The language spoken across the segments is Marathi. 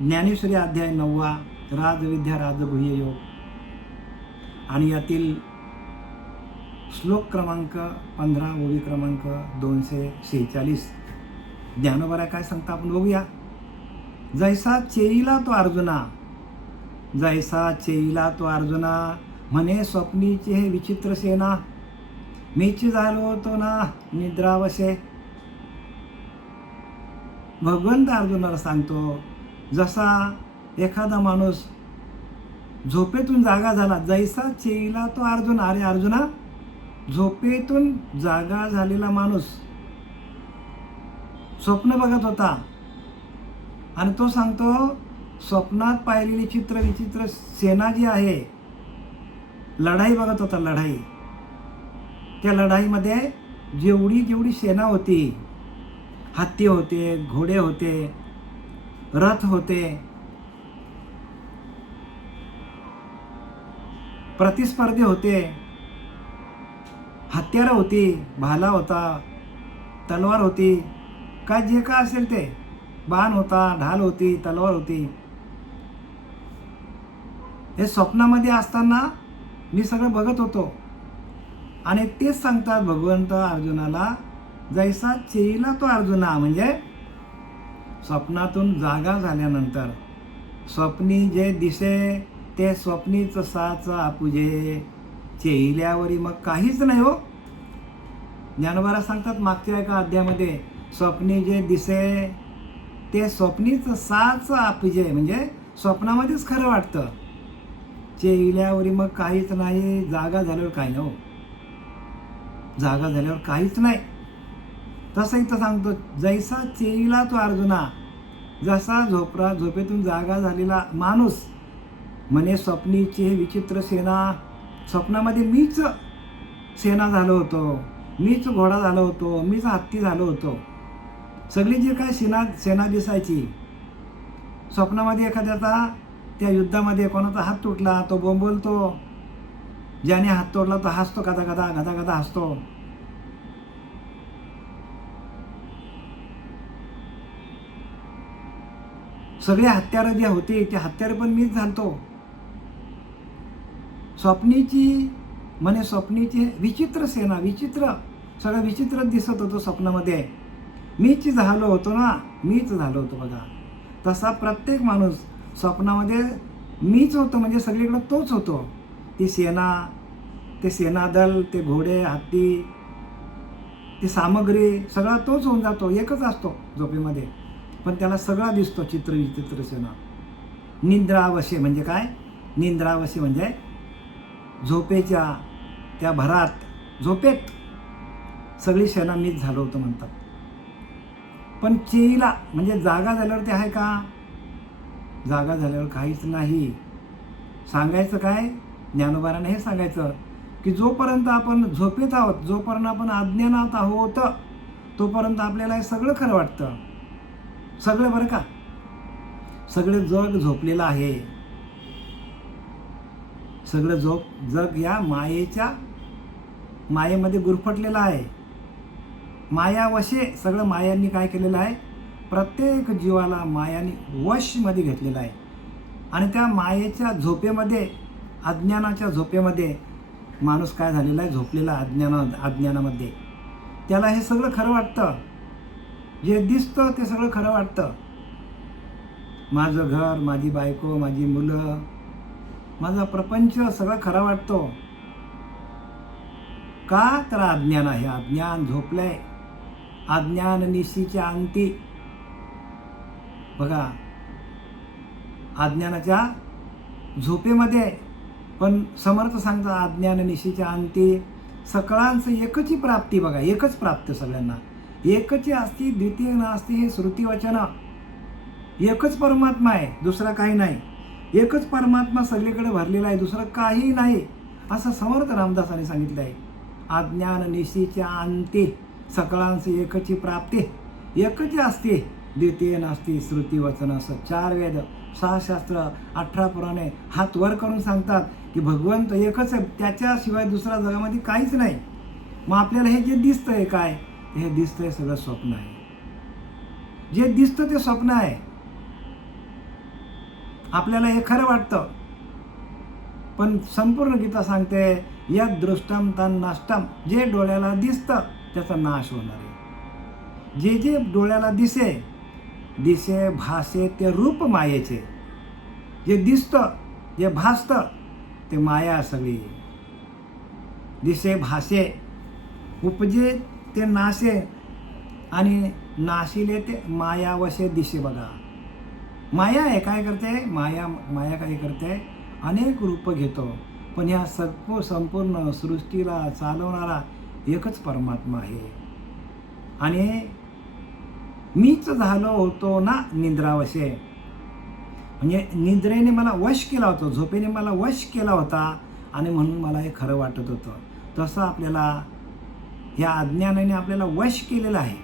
ज्ञानेश्वरी अध्याय 9 राजविद्या राजगुह्य योग आणि यातील श्लोक क्रमांक 15 ओवी क्रमांक 246 ज्ञानोबा काय सांगता आपण बघूया. जैसा चेईला तो अर्जुना, जैसा चेईला तो अर्जुना, म्हणे स्वप्नीचे हे विचित्र सेना, मीच झालो होतो ना निद्रावशे. भगवंत अर्जुनाला सांगतो, जसा एखादा माणूस झोपेतून जागा झाला, जैसा चेईला तो अर्जुन. अरे अर्जुना, झोपेतून जागा झालेला माणूस स्वप्न बघत होता आणि तो सांगतो, स्वप्नात पाहिलेली चित्र विचित्र सेना जी आहे, लढाई बघत होता. लढाई, त्या लढाईमध्ये जेवढी सेना होती, हत्ती होते, घोडे होते, रथ होते, प्रतिस्पर्धी होते, हत्यारं होती, भाला होता, तलवार होती, काय जे काय असेल ते, बाण होता, ढाल होती, तलवार होती. हे स्वप्नामध्ये असताना मी सगळं बघत होतो. आणि तेच सांगतात भगवंत अर्जुनाला, जैसा चेईला तो अर्जुना, म्हणजे स्वप्नातून जागा झाल्यानंतर स्वप्नी जे दिसे ते स्वप्नीच साच आपुजे, चेईल्यावरी मग काहीच नाही हो. ज्ञानोबा सांगतात मागच्या एका अध्यायामध्ये, स्वप्नी जे दिसे ते स्वप्नीच साच आपुजे, म्हणजे स्वप्नामध्येच खरं वाटतं. चेईल्यावरी मग काहीच नाही, जागा झाल्यावर काही नाही हो, जागा झाल्यावर काहीच नाही. तसं इथं सांगतो, जैसा चेईला तो अर्जुना, जसा झोपेतून जागा झालेला माणूस, म्हणे स्वप्नीची विचित्र सेना, स्वप्नामध्ये मीच सेना झालो होतो, मीच घोडा झालो होतो, मीच हत्ती झालो होतो. सगळी जी काय सेना दिसायची स्वप्नामध्ये, एखाद्याचा त्या युद्धामध्ये कोणाचा हात तुटला तो बोंबलतो, ज्याने हात तोडला तो हसतो, गदा गदा गदा गदा हसतो. सगळे हत्यारं जे होते ते हत्यारं पण मीच झालतो. स्वप्नीची विचित्र सेना, विचित्र सगळं विचित्र दिसत होतं स्वप्नामध्ये. मीच झालो होतो ना, मीच झालो होतो बघा. तसा प्रत्येक माणूस स्वप्नामध्ये मीच होतो, म्हणजे सगळीकडे तोच होतो. ती सेना, ते सेनादल, ते घोडे, हत्ती, ती सामग्री, सगळा तोच होऊन जातो, एकच असतो झोपेमध्ये. पण त्याला सगळा दिसतो चित्र विचित्र सेना. निद्रावशे म्हणजे काय? निद्रावशे म्हणजे झोपेच्या त्या भरात, झोपेत सगळी सेना मीच झालो होतं म्हणतात. पण चेईला म्हणजे जागा झाल्यावर ते आहे का? जागा झाल्यावर काहीच नाही. सांगायचं काय? ज्ञानोबाने हे सांगायचं की जोपर्यंत आपण झोपेत आहोत, जोपर्यंत आपण अज्ञानात आहोत, तोपर्यंत आपल्याला हे सगळं खरं वाटतं. सगळं बरं का, सगळं जग झोपलेलं आहे. सगळं जग या मायेमध्ये गुरफटलेलं आहे. मायावशे, सगळं मायांनी काय केलेलं आहे? प्रत्येक जीवाला मायाने वशमध्ये घेतलेलं आहे. आणि त्या मायेच्या झोपेमध्ये, अज्ञानाच्या झोपेमध्ये माणूस काय झालेला आहे? झोपलेला अज्ञानामध्ये. त्याला हे सगळं खरं वाटतं, जे दिसतं ते सगळं खरं वाटतं. माझं घर, माझी बायको, माझी मुलं, माझा प्रपंच सगळं खरं वाटतो. का? तर अज्ञान आहे. अज्ञान झोपलंय. अज्ञान निशीच्या अंती बघा, अज्ञानाच्या झोपेमध्ये. पण समर्थ सांगता, अज्ञान निशीच्या अंती सकळांचं एकची प्राप्ती. बघा, एकच प्राप्त सगळ्यांना, एकची असती, द्वितीय नास्ती, हे श्रुतीवचन. एकच परमात्मा आहे, दुसरा काही नाही. एकच परमात्मा सगळीकडे भरलेला आहे, दुसरं काही नाही, असं समर्थ रामदासांनी सांगितलं आहे. अज्ञान निशीच्या अंती सकळांचं एकची प्राप्ती, एकच असते, द्वितीय नास्ती, श्रुतीवचन. असं 4 वेद, 6 शास्त्र, 18 पुराणे हात वर करून सांगतात की भगवंत एकच आहे, त्याच्याशिवाय दुसऱ्या जगामध्ये काहीच नाही. मग आपल्याला हे जे दिसतंय काय? हे दिसतंय सगळं स्वप्न आहे. जे दिसतं ते स्वप्न आहे. आपल्याला हे खरं वाटतं, पण संपूर्ण गीता सांगते यद दृष्टम तन नष्टम, जे डोळ्याला दिसतं त्याचा नाश होणार आहे. जे जे डोळ्याला दिसे भासे ते रूप मायेचे. जे दिसतं, जे भासतं ते माया सगळी. दिसे भासे, उपजे ते नाशे, आणि नाशिले ते मायावशे दिसे. बघा, माया आहे काय करते, माया काय करते, अनेक रूप घेतो, पण ह्या संपूर्ण सृष्टीला चालवणारा एकच परमात्मा आहे. आणि मीच झालो होतो ना निद्रावशे, म्हणजे निद्रेने मला वश केला होता, झोपेने मला वश केला होता, आणि म्हणून मला हे खरं वाटत होतं. तसं आपल्याला या अज्ञानाने आपल्याला वश केलेलं आहे.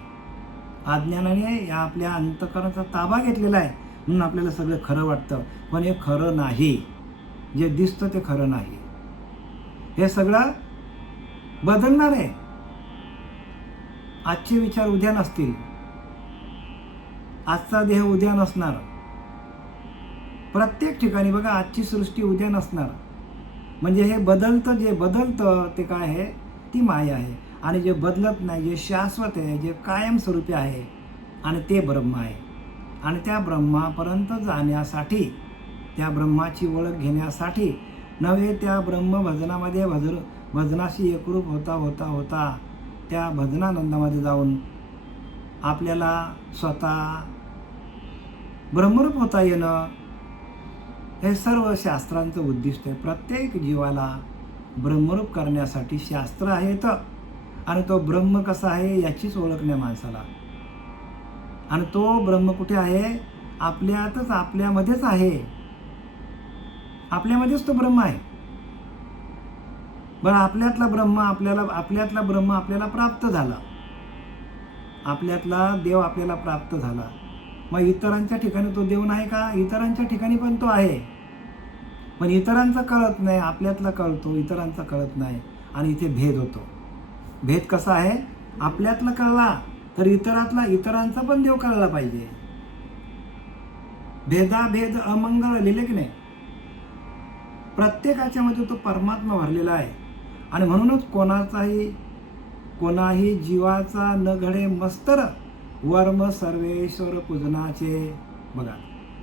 अज्ञानाने या आपल्या अंतःकरणाचा ताबा घेतलेला आहे, म्हणून आपल्याला सगळं खरं वाटतं, पण हे खरं नाही. जे दिसतं ते खरं नाही. हे सगळं बदलणार आहे. आजचे विचार उद्या नसतील, आजचा देह उद्या नसणार. प्रत्येक ठिकाणी बघा, आजची सृष्टी उद्या नसणार. म्हणजे हे बदलतं, जे बदलतं ते काय आहे, ती माया आहे. आणि जे बदलत नाही, जे शाश्वत आहे, जे कायमस्वरूपी आहे, आणि ते ब्रह्म आहे. आणि त्या ब्रह्मापर्यंत जाण्यासाठी, त्या ब्रह्माची ओळख घेण्यासाठी नव्हे, त्या ब्रह्मभजनामध्ये भजनाशी एकरूप होता त्या भजनानंदामध्ये जाऊन आपल्याला स्वतः ब्रह्मरूप होता येणं, हे सर्व शास्त्रांचं उद्दिष्ट आहे. प्रत्येक जीवाला ब्रह्मरूप करण्यासाठी शास्त्र आहेत, आणि तो ब्रह्म कसा आहे याचीच ओळख नाही माणसाला. आणि तो ब्रह्म कुठे आहे, आपल्यातच, आपल्यामध्येच आहे. आपल्यामध्येच तो ब्रह्म आहे. बरं, आपल्यातला ब्रह्म आपल्याला प्राप्त झाला, आपल्यातला देव आपल्याला प्राप्त झाला. मग इतरांच्या ठिकाणी तो देव नाही का? इतरांच्या ठिकाणी पण तो आहे, पण इतरांचा कळत नाही, आपल्यातला कळतो, इतरांचा कळत नाही, आणि इथे भेद होतो. भेद कसा आहे, आपल्यातला कळला तर इतरांचा पण देव कळला पाहिजे. भेदाभेद अमंगळ लिहिले की नाही? प्रत्येकाच्या मध्ये तो परमात्मा भरलेला आहे. आणि म्हणूनच कोणाही जीवाचा न घडे मस्तर, वर्म सर्वेश्वर पूजनाचे. बघा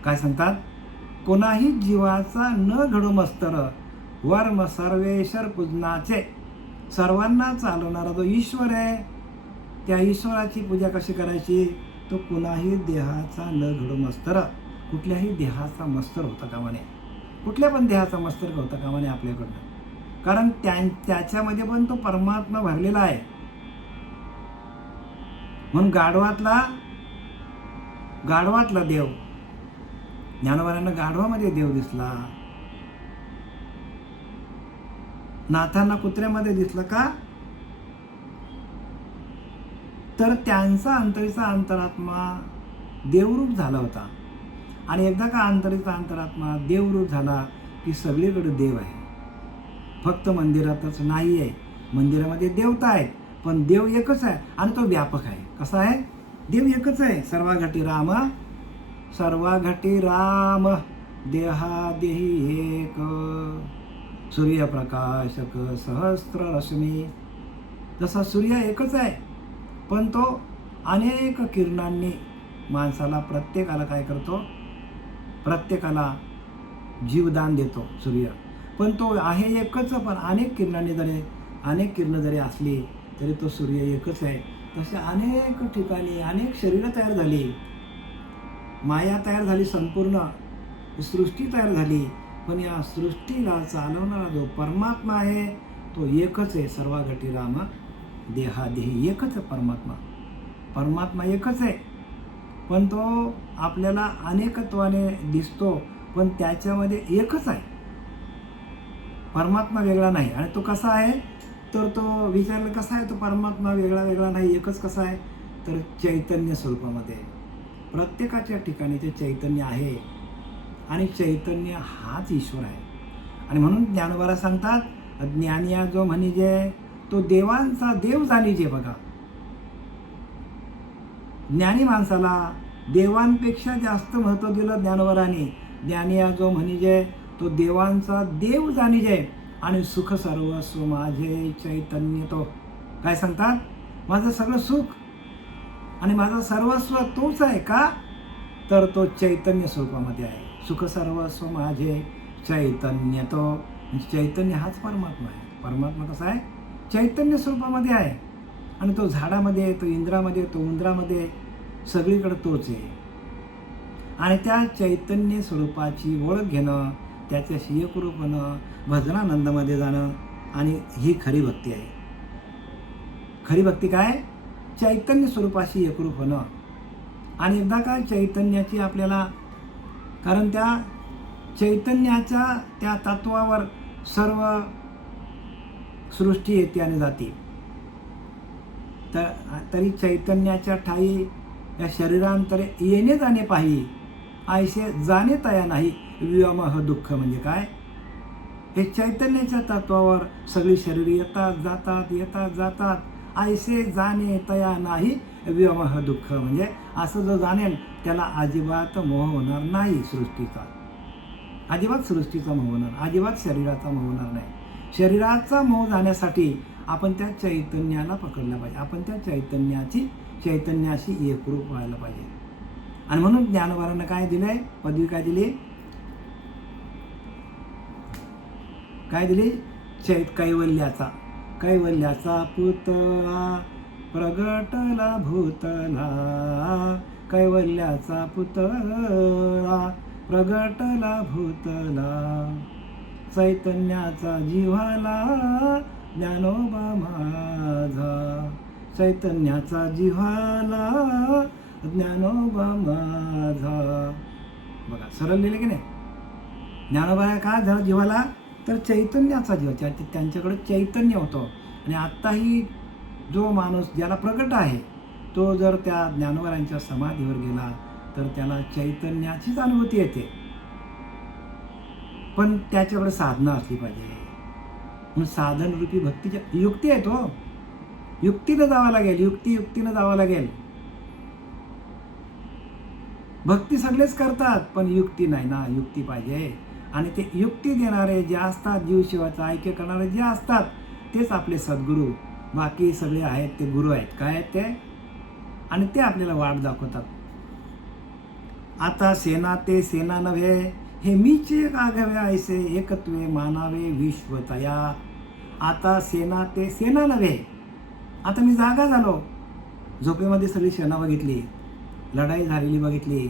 काय सांगतात, कोणाही जीवाचा न घडो मस्तर, वर्म सर्वेश्वर पूजनाचे. सर्वांना चालवणारा जो ईश्वर आहे, त्या ईश्वराची पूजा कशी करायची, तो कुणाही देहाचा न घडो मस्तर. कुठल्याही देहाचा मस्तर होता कामा नये, कुठल्या पण देहाचा मस्तर होता कामा नये आपल्याकडनं. कारण त्याच्यामध्ये पण तो परमात्मा भरलेला आहे. म्हणून गाढवातला देव, ज्ञानोबांना गाढवामध्ये देव दिसला, नाथांना कुत्र्यामध्ये दिसलं का? तर त्यांचा अंतरात्मा देवरूप झाला होता. आणि एकदा का अंतरात्मा देवरूप झाला की सगळीकडे देव आहे. फक्त मंदिरातच नाही आहे, मंदिरामध्ये देवता आहेत, पण देव एकच आहे, आणि तो व्यापक आहे. कसा आहे, देव एकच आहे. सर्वाघटी राम देहादेही एक, सूर्यप्रकाशक सहस्त्र रश्मी. जसा सूर्य एकच आहे, पण तो अनेक किरणांनी माणसाला, प्रत्येकाला काय करतो, प्रत्येकाला जीवदान देतो सूर्य. पण तो आहे एकच, पण अनेक किरणं जरी असली तरी तो सूर्य एकच आहे. तसे अनेक ठिकाणी अनेक शरीरं तयार झाली, माया तयार झाली, संपूर्ण सृष्टी तयार झाली, पण या सृष्टीला चालवणारा जो परमात्मा आहे तो एकच आहे. सर्वाघटी राम देहादेही, एकच आहे परमात्मा एकच आहे, पण तो आपल्याला अनेकत्वाने दिसतो, पण त्याच्यामध्ये एकच आहे. परमात्मा वेगळा नाही. आणि तो कसा आहे, तर तो विचारला कसा आहे तो परमात्मा वेगळा नाही, एकच कसा आहे, तर चैतन्य स्वरूपामध्ये. प्रत्येकाच्या ठिकाणी ते चैतन्य आहे, आणि चैतन्य हाच ईश्वर आहे. आणि म्हणून ज्ञानोबा सांगतात, ज्ञानिया जो म्हणजे तो देवांचा देव जाणीजे. बघा, ज्ञानी माणसाला देवांपेक्षा जास्त महत्त्व दिलं ज्ञानोबांनी, ज्ञानिया जो म्हणजे तो देवांचा देव जाणीजे आणि सुख सर्वस्व माझे चैतन्य तो. काय सांगतात? माझं सगळं सुख आणि माझं सर्वस्व तोच आहे. का? तर तो चैतन्य स्वरूपामध्ये आहे. सुख सर्वस्व माझे चैतन्य तो. चैतन्य हाच परमात्मा आहे. परमात्मा कसा आहे? चैतन्य स्वरूपामध्ये आहे. आणि तो झाडामध्ये, तो इंद्रामध्ये, तो उंदरामध्ये, सगळीकडे तोच आहे. आणि त्या चैतन्य स्वरूपाची ओळख घेणं, त्याच्याशी एकरूप होणं, भजनानंदामध्ये जाणं, आणि ही खरी भक्ती आहे. खरी भक्ती काय? चैतन्य स्वरूपाशी एकरूप होणं. आणि एकदा काय चैतन्याची आपल्याला, कारण त्या चैतन्याच्या त्या तत्वावर सर्व सृष्टी येते आणि जाते. तरी चैतन्याच्या ठाई या शरीरांतरे येणे जाणे पाही, ऐसे जाणे तया नाही व्योमह दुःख. म्हणजे काय? हे चैतन्याच्या तत्वावर सगळी शरीर येतात जातात, येतात जातात, ऐसे जाणे तया नाही व्योमह दुःख. म्हणजे असं जो जाणेल त्याला अजिबात मोह होणार नाही सृष्टीचा. अजिबात सृष्टीचा मोह होणार, अजिबात शरीराचा मोह होणार नाही. शरीराचा मोह जाण्यासाठी आपण त्या चैतन्याला पकडलं पाहिजे. आपण त्या चैतन्याशी एकरूप व्हायला पाहिजे. आणि म्हणून ज्ञानोबारांना काय दिलंय? पदवी काय दिली? काय दिली? कैवल्याचा पुतळा प्रगटला भूतला. कैवल्याचा पुतळा प्रगटला भूतला. चैतन्याचा जिव्हाळा ज्ञानोबा माझा. चैतन्याचा जिव्हाळा ज्ञानोबा माझा. बघा सरळ लिहिले की नाही? ज्ञानोबा काय झालं जिव्हाळा? तर चैतन्याचा जीव. त्यांच्याकडे चैतन्य होतं. आणि आत्ताही जो माणूस ज्याला प्रगट आहे तो जर त्या ज्ञानोबारांच्या समाधीवर गेला तर त्याला चैतन्याचीच अनुभूती येते. पण त्याच्याकडे साधना असली पाहिजे. म्हणून साधन रूपी भक्तीच्या युक्ती आहे तो. युक्तीनं जावं लागेल, युक्तीनं जावं लागेल. भक्ती सगळेच करतात पण युक्ती नाही ना. युक्ती पाहिजे. आणि ते युक्ती देणारे जे असतात, जीवशिवाचं ऐक्य करणारे जे असतात तेच आपले सद्गुरू. बाकी सगळे आहेत ते गुरु आहेत. काय आहेत ते? आणि ते आपल्याला वाट दाखवतात. आता सेना ते सेना नव्हे, हे मीचे आघवे ऐसे एकत्वे मानावे विश्वतया. आता सेना ते सेना नव्हे. आता मी जागा झालो. झोपेमध्ये सगळी सेना बघितली, लढाई झालेली बघितली,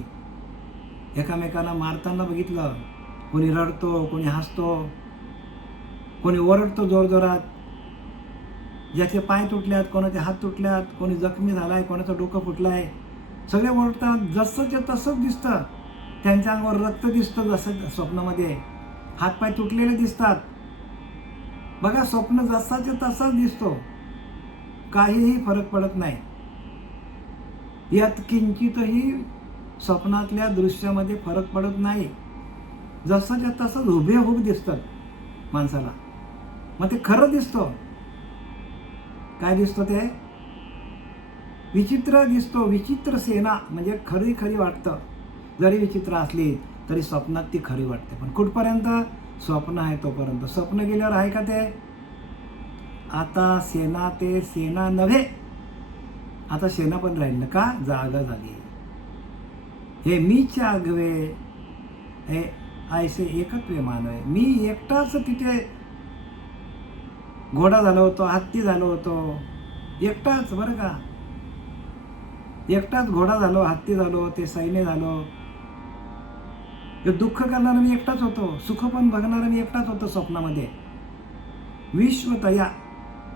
एकामेकांना मारताना बघितलं. कोणी रडतो, कोणी हसतो, कोणी ओरडतो जोरजोरात. ज्याचे पाय तुटल्यात, कोणाचे हात तुटल्यात, कोणी जखमी झालाय, कोणाचं डोकं फुटलंय, सगळे ओरडतात. जसंच्या तसंच दिसतं. त्यांच्या अंगावर रक्त दिसतं जसं स्वप्नामध्ये. हातपाय तुटलेले दिसतात. बघा स्वप्न जसाच्या तसाच दिसतो. काहीही फरक पडत नाही. यात किंचितही स्वप्नातल्या दृश्यामध्ये फरक पडत नाही. जसाच्या तसंच हुबेहूब दिसतात माणसाला. मग ते खरं दिसतो. काय दिसतो? ते विचित्र दिसतो. विचित्र सेना म्हणजे खरी खरी वाटतं. जरी विचित्र असली तरी स्वप्नात ती खरी वाटते. पण कुठपर्यंत? स्वप्न आहे तोपर्यंत. स्वप्न गेल्यावर आहे का ते? आता सेना ते सेना नव्हे. आता सेना पण राहील का? जागा झाली. हे मीचे आगवे हे ऐसे एकत्वे मानवे. मी एकटाच तिथे घोडा झालो होतो, हत्ती झालो होतो. एकटाच बरं का. एकटाच घोडा झालो, हत्ती झालो, ते सैन्य झालो. हे दुःख करणारा मी एकटाच होतो, सुख पण बघणारा मी एकटाच होतो स्वप्नामध्ये. विश्वतया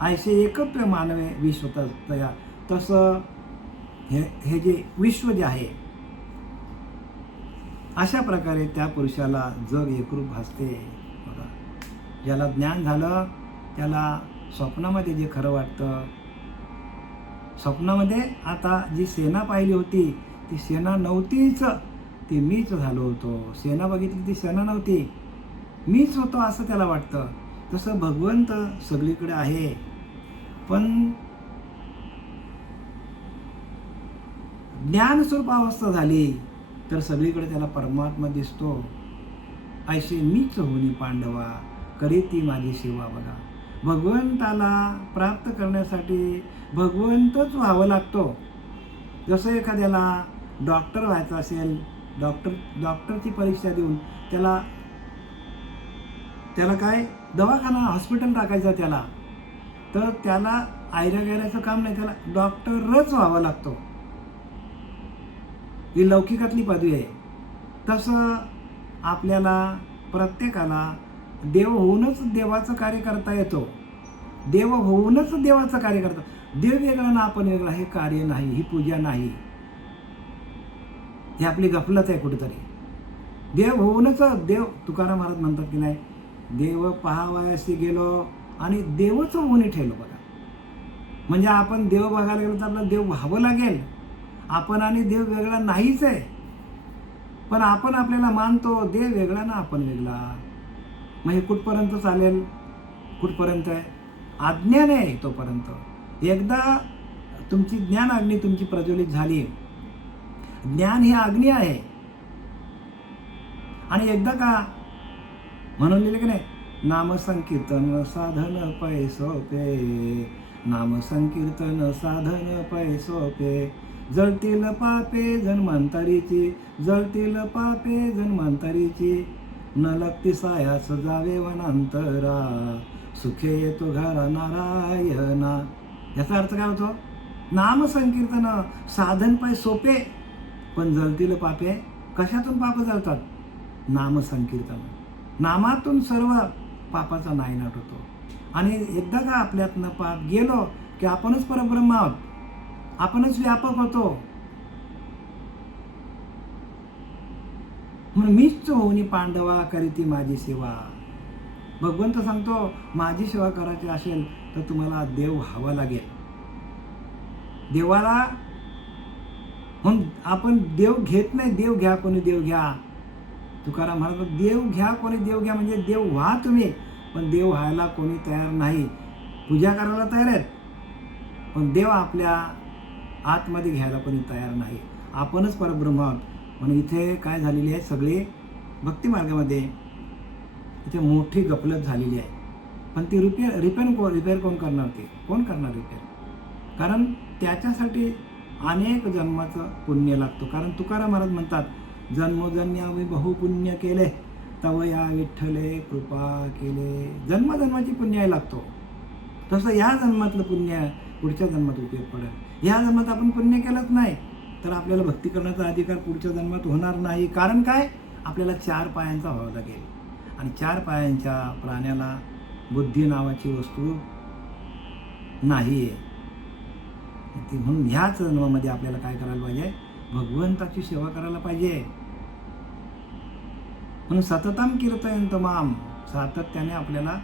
ऐसे एकत्व मानवे विश्वतया. तसं हे जे विश्व जे आहे अशा प्रकारे त्या पुरुषाला जग एकरूप भासते. बघा ज्याला ज्ञान झालं त्याला स्वप्नामध्ये जे खरं वाटतं. स्वप्नामध्ये आता जी सेना पाहिली होती ती सेना नव्हतीच, ती मीच झालो होतो. सेना बघितली ती सेना नव्हती, मीच होतो असं त्याला वाटतं. तसं भगवंत सगळीकडे आहे. पण ज्ञानस्वरूप अवस्था झाली तर सगळीकडे त्याला परमात्मा दिसतो. ऐसे मीच होनी पांडवा करी ती माझी सेवा. बघा, भगवंताला प्राप्त करण्यासाठी भगवंतच व्हावं लागतो. जसं एखाद्याला डॉक्टर व्हायचं असेल, डॉक्टरची परीक्षा देऊन त्याला काय दवाखाना हॉस्पिटल टाकायचं त्याला, तर त्याला आयऱ्या गेल्याचं काम नाही, त्याला डॉक्टरच व्हावं लागतो. ही लौकिकातली पदवी आहे. तसं आपल्याला प्रत्येकाला देव होऊनच देवाचं कार्य करता येतो. देव होऊनच देवाचं कार्य करतात. देव वेगळा ना आपण वेगळा हे कार्य नाही, ही पूजा नाही. ही आपली गफलत आहे कुठेतरी. देव होऊनच तुकाराम महाराज म्हणतात की नाही, देव पाहावयासी गेलो आणि देवच होऊन ठेवलो. बघा, म्हणजे आपण देव बघायला गेलो तर आपल्याला देव व्हावं लागेल. आपण आणि देव वेगळा नाहीच आहे, पण आपण आपल्याला मानतो देव वेगळा ना आपण वेगळा. मग हे कुठपर्यंत चालेल? कुठपर्यंत आहे? अज्ञान आहे तोपर्यंत. एकदा तुमची ज्ञान अग्नी तुमची प्रज्वलित झाली, ज्ञान ही अग्नी आहे, आणि एकदा का म्हणून लिहिले की नाही, नाम संकीर्तन साधन पै सोपे, नाम संकीर्तन साधन पै सोपे, जळतील पापे जन्मांतरीची, जळतील पापे जन्मांतरीची, न लागती सायास जावे वनांतरा, सुखे येतो घरा नारायणा. याचा अर्थ काय होतो? नाम संकीर्तन साधन पै सोपे, पण जळतील पापे. कशातून पाप जळतात? नाम संकीर्तन. नामातून सर्व पापाचा नायनाट होतो. आणि एकदा का आपल्यातनं पाप गेलो की आपणच परब्रह्म आहोत, आपणच व्यापक होतो. म्हणून मीच होऊनी पांडवा करीती माझी सेवा. भगवंत सांगतो, माझी सेवा करायची असेल तर तुम्हाला देव व्हावा लागेल. देवाला म्हणून आपण देव घेत नाही, देव घ्या कोणी देव घ्या. तुकाराम महाराज, देव घ्या कोणी देव घ्या म्हणजे देव व्हा तुम्ही, पण देव व्हायला कोणी तयार नाही. पूजा करायला तयार आहेत, पण देव आपल्या आतमध्ये घ्यायला कोणी तयार नाही. आपणच परब्रह्म आहोत. म्हणून इथे काय झालेली आहे, सगळे भक्ती मार्गामध्ये इथे मोठी गफलत झालेली आहे. पण ती रिपेअर कोण करणार? ते कोण करणार रिपेअर? कारण त्याच्यासाठी अनेक जन्माचं पुण्य लागतो. कारण तुकाराम महाराज म्हणतात, जन्मोजन्मी आम्ही बहुपुण्य केले, तव या विठ्ठले कृपा केले. जन्मजन्माची पुण्य लागतो. तसं या जन्मातलं पुण्य पुढच्या जन्मात उपयोग पडेल. या जन्मात आपण पुण्य केलंच नाही तर आपल्याला भक्ती करण्याचा अधिकार पुढच्या जन्मात होणार नाही. कारण काय? आपल्याला 4 पायांचा व्हावं लागेल, आणि 4 पायांच्या प्राण्याला बुद्धी नावाची वस्तू नाही आहे. म्हणून ह्याच जन्मामध्ये आपल्याला काय करायला पाहिजे? भगवंताची सेवा करायला पाहिजे. म्हणून सततम कीर्तयंत माम, सातत्याने आपल्याला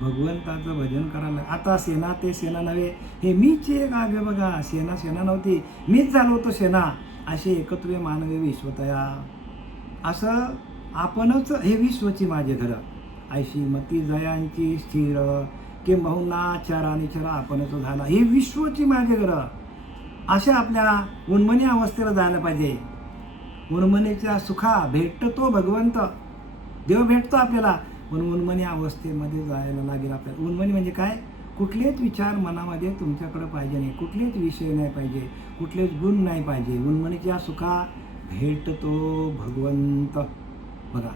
भगवंताचं भजन करायला. आता सेना ते सेना नव्हे, हे मीच एक आगे. बघा, सेना नव्हती, मीच चालवतो सेना. असे एकत्वे मानवे विश्वतया. असं आपणच हे विश्वची माझे घर. ऐशी मती जयांची स्थिर, किंबहुना चरानिचरा आपणच झाला. हे विश्वची माझे घर. अशा आपल्या उन्मनी अवस्थेला जायला पाहिजे. उन्मनीच्या सुखा भेटतो भगवंत, देव भेटतो आपल्याला, पण उन्मनी अवस्थेमध्ये जायला लागेल आपल्याला. उन्मनी म्हणजे काय? कुठलेच विचार मनामध्ये तुमच्याकडे पाहिजे नाही, कुठलेच विषय नाही पाहिजे, कुठलेच गुण नाही पाहिजे. उन्मनीच्या सुखा भेटतो भगवंत. बघा,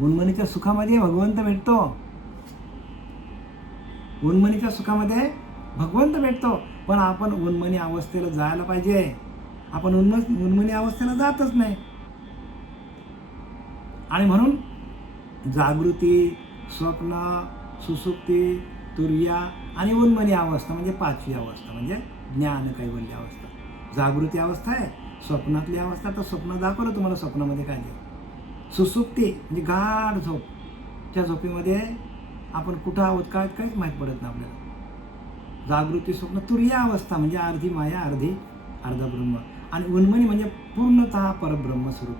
उन्मनीच्या सुखामध्ये भगवंत भेटतो. उन्मनीच्या सुखामध्ये भगवंत भेटतो, पण आपण उन्मनी अवस्थेला जायला पाहिजे. आपण उन्मनी अवस्थेला जातच नाही. आणि म्हणून जागृती, स्वप्न, सुसुप्ती, तुर्या आणि उन्मनी अवस्था म्हणजे 5वी अवस्था म्हणजे ज्ञान कैवल्य अवस्था. जागृती अवस्था आहे, स्वप्नातली अवस्था. तर स्वप्न दाखवलं तुम्हाला, स्वप्नामध्ये काय ते सुसुप्ती म्हणजे गाढ झोप. त्या झोपेमध्ये आपण कुठं आहोत काय काहीच माहीत पडत नाही आपल्याला. जागृती, स्वप्न, तुर्या अवस्था म्हणजे अर्धी माया अर्धा ब्रह्म. आणि उन्मनी म्हणजे पूर्णतः परब्रह्म स्वरूप.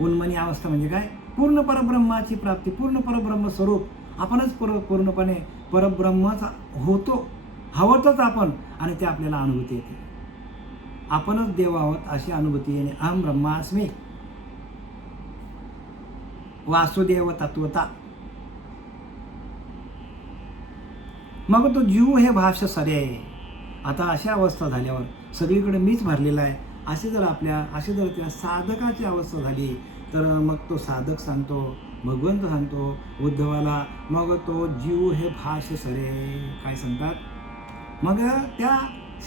उन्मनी अवस्था म्हणजे काय? पूर्ण परब्रह्माची प्राप्ती, पूर्ण परब्रह्म स्वरूप. आपणच पूर्णपणे परब्रह्मचा होतो, हवतच आपण, आणि ते आपल्याला अनुभूती येते. आपणच देव आहोत अशी अनुभूती येणे. अहम ब्रह्मास्मी. वासुदेव तत्वता. मग तो जीव हे भाष्य सरे. आता अशा अवस्था झाल्यावर सगळीकडे मीच भरलेला आहे अशी जर त्या साधकाची अवस्था झाली तर मग तो साधक सांगतो, भगवंत सांगतो उद्धवाला, मग तो जीव हे भाष्य सरे. काय सांगतात? मग त्या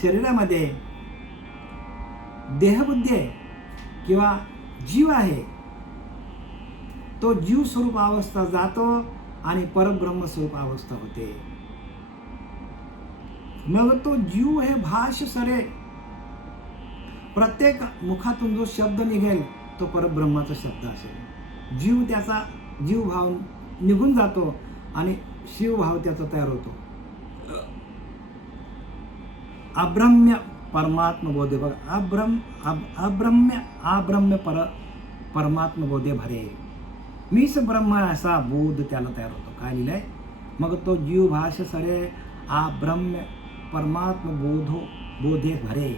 शरीरामध्ये देहबुद्धी आहे किंवा जीव आहे, तो जीव स्वरूप अवस्था जातो आणि परब्रह्म स्वरूप अवस्था होते. मग तो जीव हे भाष्य सरे. प्रत्येक मुखातून जो शब्द निघेल तो परब्रह्माचा शब्द असेल. जीव त्याचा जीवभाव निघून जातो आणि शिवभाव त्याचा तयार होतो. अब्रह्म्य परमात्म बोधे. बघा, अब्रह्म्य परमात्म बोधे भरे. मीच ब्रह्म असा बोध त्याला तयार होतो. काय लिहिलंय? मग तो जीव भाष्य सरे अब्रह्म्य परमात्म बोधे भरे.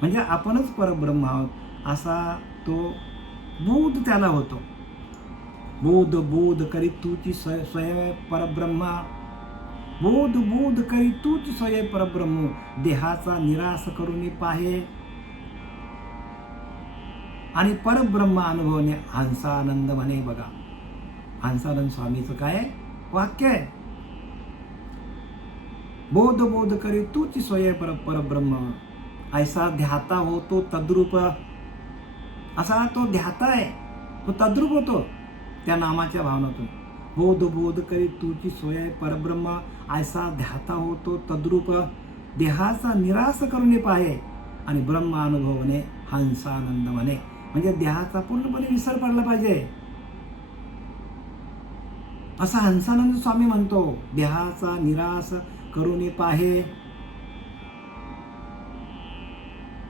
म्हणजे आपणच परब्रह्म आहोत असा तो बोध त्याला होतो. बोध करी तूची स्वयं परब्रह्मा. बोध करी तूच स्वयं परब्रह्म. देहाचा निराश करून पाहे आणि परब्रह्म अनुभवणे हंसानंद म्हणे. बघा, हंसानंद स्वामीचं काय वाक्य आहे? बोध करी तूच स्वयं परब्रह्म. ऐसा ध्याता होतो तद्रूप. असा तो ध्याता आहे, तो तद्रूप होतो त्या नामाच्या भावनातून. बोध करी तुची स्वयं परब्रह्म. ऐसा ध्याता होतो तद्रूप. देहाचा निराश करून पाहे आणि ब्रह्म अनुभवणे हंसानंद म्हणे. म्हणजे देहाचा पूर्णपणे विसर पडला पाहिजे असा हंसानंद स्वामी म्हणतो. देहाचा निराश करून पाहे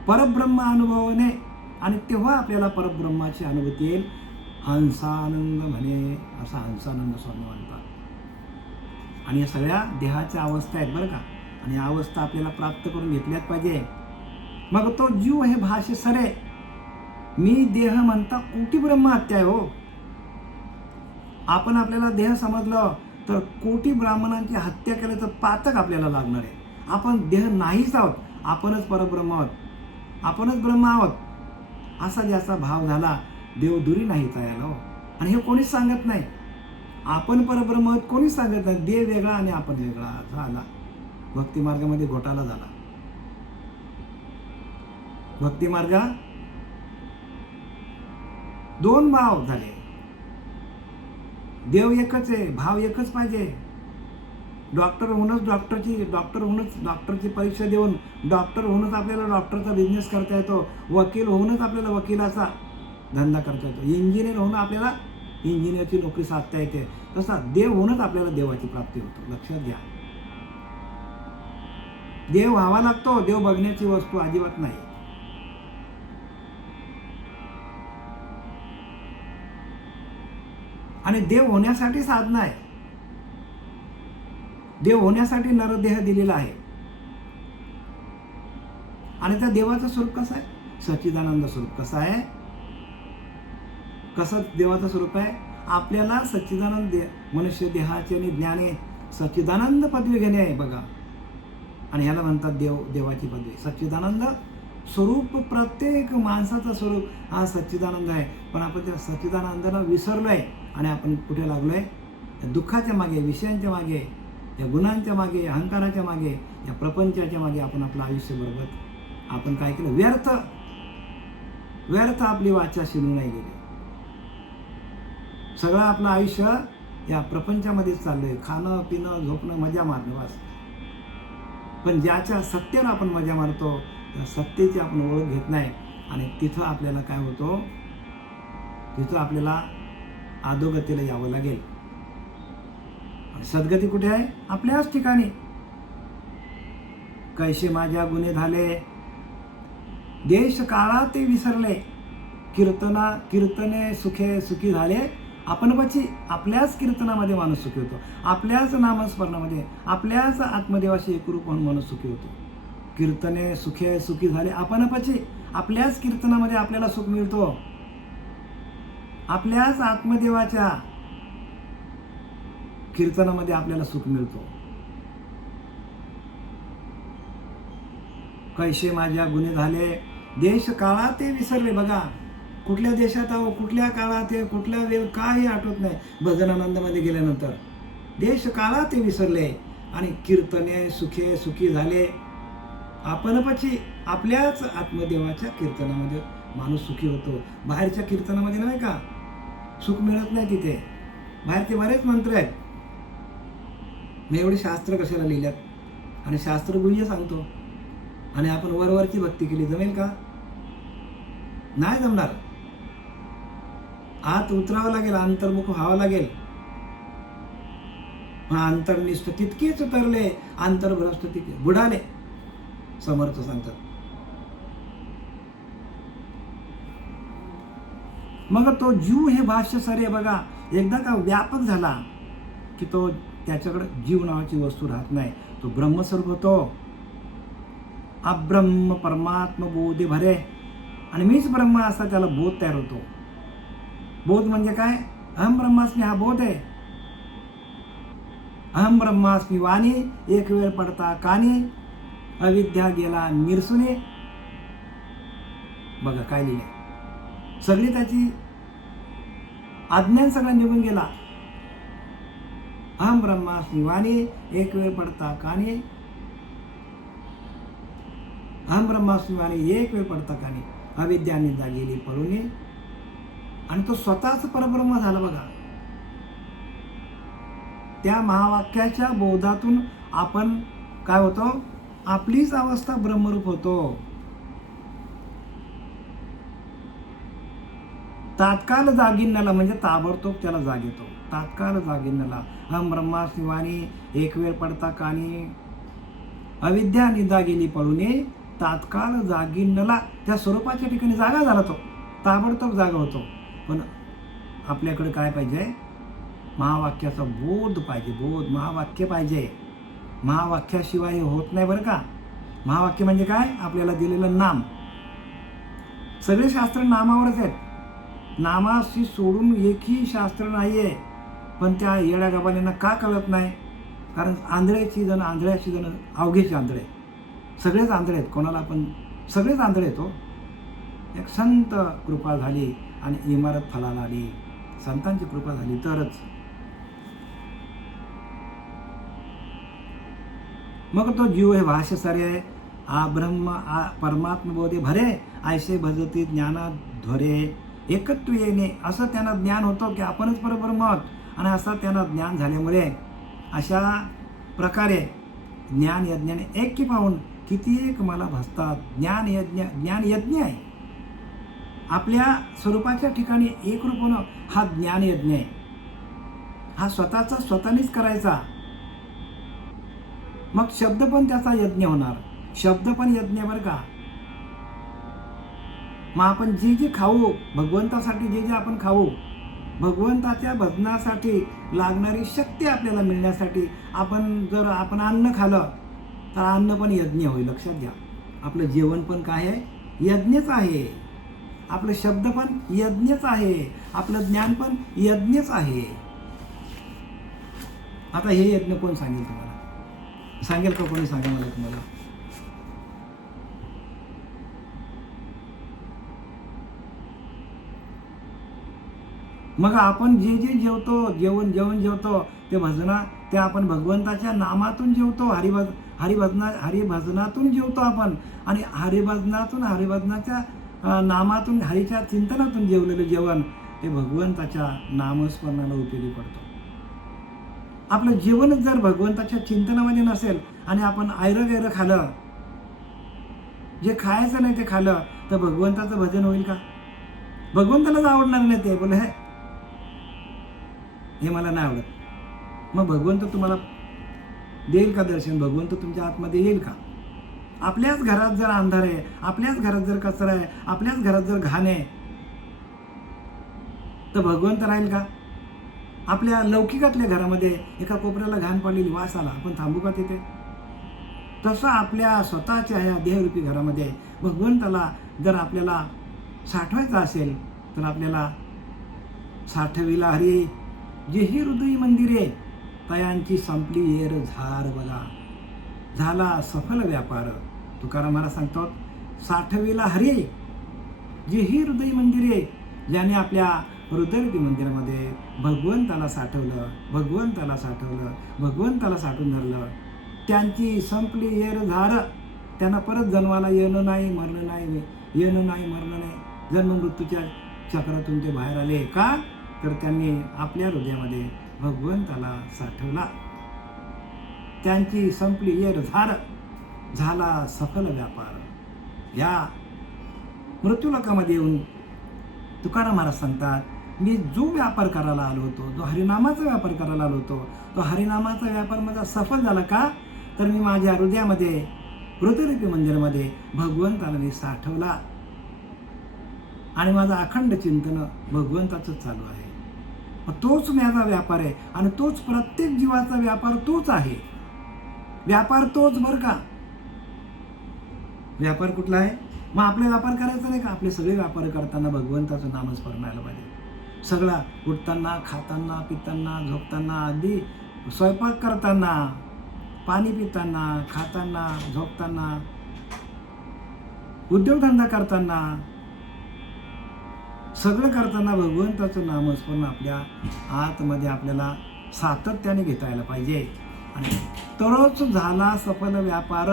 परब्रह्म अनुभवणे आणि तेव्हा आपल्याला परब्रह्माची अनुभूती येईल. हंसानंद म्हणे असा हंसानंद स्वामी म्हणतात. आणि या सगळ्या देहाच्या अवस्था आहेत बरं का. आणि या अवस्था आपल्याला प्राप्त करून घेतल्याच पाहिजे. मग तो जीव हे भाष्य सरे. मी देह म्हणता कोटी ब्रह्म हत्या आहे. हो, आपण आपल्याला देह समजलं तर कोटी ब्राह्मणांची हत्या केलं तर पातक आपल्याला लागणार आहे. आपण देह नाहीच आहोत, आपणच परब्रह्म आहोत, आपणच ब्रह्म आहोत असा ज्याचा भाव झाला देवदुरी नाही यायला. हो, आणि हे कोणीच सांगत नाही. आपण परब्रह्म आहोत कोणीच सांगत नाही. देव वेगळा आणि आपण वेगळा झाला. भक्ती मार्गामध्ये घोटाळा झाला. भक्ती मार्गात दोन भाव झाले. देव एकच आहे, भाव एकच पाहिजे. डॉक्टर होऊनच डॉक्टरची परीक्षा देऊन डॉक्टर होऊनच आपल्याला डॉक्टरचा बिझनेस करता येतो. वकील होऊनच आपल्याला वकिलाचा धंदा करता येतो. इंजिनियर होऊन आपल्याला इंजिनियरची नोकरी साधता येते. तसा देव होऊनच आपल्याला देवाची प्राप्ती होतो. लक्षात घ्या, देव व्हावा लागतो. देव बघण्याची वस्तू अजिबात नाही. आणि देव होण्यासाठी साधना आहे. देव होण्यासाठी नरदेह दिलेला आहे. आणि त्या देवाचं स्वरूप कसं आहे? सच्चिदानंद स्वरूप. कसं आहे? कसं देवाचं स्वरूप आहे? आपल्याला सच्चिदानंद मनुष्य देहाचे आणि ज्ञाने सच्चिदानंद पदवी घेणे आहे. बघा, आणि ह्याला म्हणतात देवाची पदवी. सच्चिदानंद स्वरूप प्रत्येक माणसाचं स्वरूप हा सच्चिदानंद आहे. पण आपण त्या सच्चिदानंदाला विसरलोय आणि आपण कुठे लागलोय? दुःखाच्या मागे, विषयांच्या मागे, या गुणांच्या मागे, अहंकाराच्या मागे, या प्रपंचाच्या मागे आपण आपलं आयुष्य बरोबर आपण काय केलं? व्यर्थ आपली वाचा शिणू नाही गेली. सगळं आपलं आयुष्य या प्रपंचामध्येच चाललंय. खाणं पिणं झोपणं मजा मारणं बस. पण ज्याच्या सत्याला आपण मजा मारतो त्या सत्तेची आपण ओळख घेत नाही. आणि तिथं आपल्याला काय होतो? तिथं आपल्याला अधोगतीला यावं लागेल. सद्गती कुठे आहे? आपल्याच ठिकाणी. कैसे माझ्या गुन्हे झाले, देश काळा ते विसरले, कीर्तने सुखी झाले आपणपची. आपल्याच कीर्तनामध्ये माणूस सुखी होतो. आपल्याच नामस्मरणामध्ये आपल्याच आत्मदेवाशी एकरूप होऊन माणूस सुखी होतो. कीर्तने सुखी झाले आपणपची. आपल्याच कीर्तनामध्ये आपल्याला सुख मिळतो. आपल्याच आत्मदेवाच्या कीर्तनामध्ये आपल्याला सुख मिळतो. कैसे माझ्या गुन्हे झाले, देश काळात ते विसरले. बघा, कुठल्या देशात आहो, कुठल्या काळात आहे, कुठल्या वेळ काही आठवत नाही. भजनानंदमध्ये गेल्यानंतर देश काळात ते विसरले आणि कीर्तने सुखे सुखी झाले. आपण पची आपल्याच आत्मदेवाच्या कीर्तनामध्ये माणूस सुखी होतो. बाहेरच्या कीर्तनामध्ये नाही का सुख मिळत नाही. तिथे बाहेर ते बरेच मंत्र आहेत. मी एवढे शास्त्र कशाला लिहिल्यात आणि शास्त्र गुह्य सांगतो आणि आपण वरवरची भक्ती केली, जमेल का? नाही जमणार. आत उतरावं लागेल, अंतर्मुख व्हावं लागेल. अंतर्निष्ठ तितकेच उतरले, अंतर्भ्रष्ट तितके बुडाले, समर्थ सांगतात. मग तो जीव हे भाष्य सारे बघा, एकदा का व्यापक झाला की तो त्याच्याकडे जीव नावाची वस्तू राहत नाही. तो ब्रह्मस्वरूप होतो. अब्रह्म परमात्म बोधे भरे आणि मीच ब्रह्म असा त्याला बोध तयार होतो. बोध म्हणजे काय? अहम ब्रह्मास्मी हा बोध आहे. अहम ब्रह्मास्मी वाणी, एक वेळ पडता कानी, अविद्या गेला निरसुने. बघा काय लिहिले, सगळी त्याची अज्ञान सगळं निघून गेला. अहम ब्रह्मास्मी वाणी, एक वेळ पडता कानी, अहम ब्रह्मास्मी वाणी, एक वेळ पडता कानी, अविद्या निंदा गेली पळून, आणि तो स्वतःच परब्रह्म झाला. बघा, त्या महावाक्याच्या बोधातून आपण काय होतो? आपलीच अवस्था ब्रह्मरूप होतो. तात्काळ जागिन्याला म्हणजे ताबडतोब त्याला जाग येतो. तात्काळ जागिन्याला अहम ब्रह्मास्मी वाणी, एक वेळ पडता कानी, अविद्या निंदा गेली पळून, तात्काळ जागिन्याला त्या स्वरूपाच्या ठिकाणी जागा झाला. तो ताबडतोब जागा होतो. पण आपल्याकडे काय पाहिजे? महावाक्याचा बोध पाहिजे. बोध, महावाक्य पाहिजे. महावाक्याशिवाय हे होत नाही बरं का. महावाक्य म्हणजे काय? आपल्याला दिलेलं नाम. सगळे शास्त्र नामावरच आहेत. नामाशी सोडून एकही शास्त्र नाहीये. पण त्या येड्या गबाल्यांना का कळत नाही? कारण आंधळेची जण आंधळ्याची जण अवघेची आंधळे, सगळेच आंधळे आहेत. कोणाला पण सगळेच आंधळे आहेत. एक संत कृपा झाली आणि इमारत फलाला आली. संतांची कृपा झाली तरच. मग तो जीव हे भाष्य सारे आ ब्रह्म आ परमात्म बोधे भरे, ऐसे भजती ज्ञाना ध्वरे, एकत्व येणे असं त्यांना ज्ञान होतं की आपणच परब्रह्म आहोत. आणि असं त्यांना ज्ञान झाल्यामुळे अशा प्रकारे ज्ञान यज्ञाने ऐक्य पाहून कित्येक मला भसतात. ज्ञान यज्ञ आहे. आपल्या स्वरूपाच्या ठिकाणी एकरूप होणं हा ज्ञान यज्ञ आहे. हा स्वतःचा स्वतःनेच करायचा. मग शब्द पण त्याचा यज्ञ होणार. शब्द पण यज्ञ बरं का. मग आपण जे जे खाऊ, भगवंतासाठी जे जे आपण खाऊ, भगवंताच्या भजनासाठी लागणारी शक्ती आपल्याला मिळण्यासाठी जर आपण अन्न खाल्लं तर अन्न पण यज्ञ होईल. लक्षात घ्या, आपलं जेवण पण काय आहे? यज्ञच आहे. आपलं शब्द पण यज्ञच आहे. आपलं ज्ञान पण यज्ञच आहे. आता हे यज्ञ कोण सांगेल तुम्हाला? सांगेल का कोणी? सांगा मला तुम्हाला. मग आपण जे जे जेवतो, जेवतो ते आपण भगवंताच्या नामातून जेवतो. हरिभजनातून जेवतो आपण. आणि हरिभजनाच्या नामातून, हरीच्या चिंतनातून जेवलेलं जेवण ते भगवंताच्या नामस्मरणाला उपयोगी पडतो. आपलं जेवणच जर भगवंताच्या चिंतनामध्ये नसेल आणि आपण गैरं खाल्लं, जे खायचं नाही ते खाल्लं, तर भगवंताचं भजन होईल का? भगवंतालाच आवडणार नाही ते. बोले हे मला नाही आवडत. मग भगवंत तुम्हाला देईल का दर्शन? भगवंत तुमच्या आतमध्ये येईल का? आपल्याच घरात जर अंधार आहे, आपल्याच घरात जर कचरा आहे, आपल्याच घरात जर घाण आहे, तर भगवंत राहील का? आपल्या लौकिकातल्या घरामध्ये एका कोपऱ्याला घाण पडलेली वास आला, आपण थांबू का तिथे? तसं आपल्या स्वतःच्या ह्या देहरूपी घरामध्ये भगवंताला जर आपल्याला साठवायचं असेल तर आपल्याला साठविला हरी जेही हृदयी मंदिरे, तयांची संपली येर झार बघा. झाला सफल व्यापार. तुकाराम महाराज सांगतो, साठविला हरी जेही हृदयी मंदिरे, ज्याने आपल्या हृदयरूपी मंदिरामध्ये भगवंताला साठवलं, भगवंताला साठवलं, भगवंताला साठवून धरलं, त्यांची संपली येर झार. त्यांना परत जन्माला येणं नाही, मरणं नाही, येणं नाही, मरणं नाही, जन्म मृत्यूच्या चक्रातून ते बाहेर आले. का तर त्यांनी आपल्या हृदयामध्ये भगवंताला साठवला. त्यांची संपली येर झार, झाला सफल व्यापार. या मृत्यूलोकामध्ये येऊन तुकाराम महाराज सांगतात, मी जो व्यापार करायला आलो होतो, जो हरिनामाचा व्यापार करायला आलो होतो, तो हरिनामाचा व्यापार माझा सफल झाला. का तर मी माझ्या हृदयामध्ये, हृदयरूपी मंदिरामध्ये भगवंताला मी साठवला आणि माझं अखंड चिंतन भगवंताचंच चालू आहे. तोच माझा व्यापार आहे आणि तोच प्रत्येक जीवाचा व्यापार तोच आहे. व्यापार तोच बरं का. व्यापार कुठला आहे? मग आपले व्यापार करायचा नाही का? आपले सगळे व्यापार करताना भगवंताचं नामस्मरण आलं पाहिजे. सगळा उठताना, खाताना, पिताना, झोपताना, अगदी स्वयंपाक करताना, पाणी पिताना, खाताना, झोपताना, उद्योगधंदा करताना, सगळं करताना भगवंताचं नामस्मरण आपल्या आतमध्ये आपल्याला सातत्याने घेता यायला पाहिजे. आणि तरच झाला सफल व्यापार.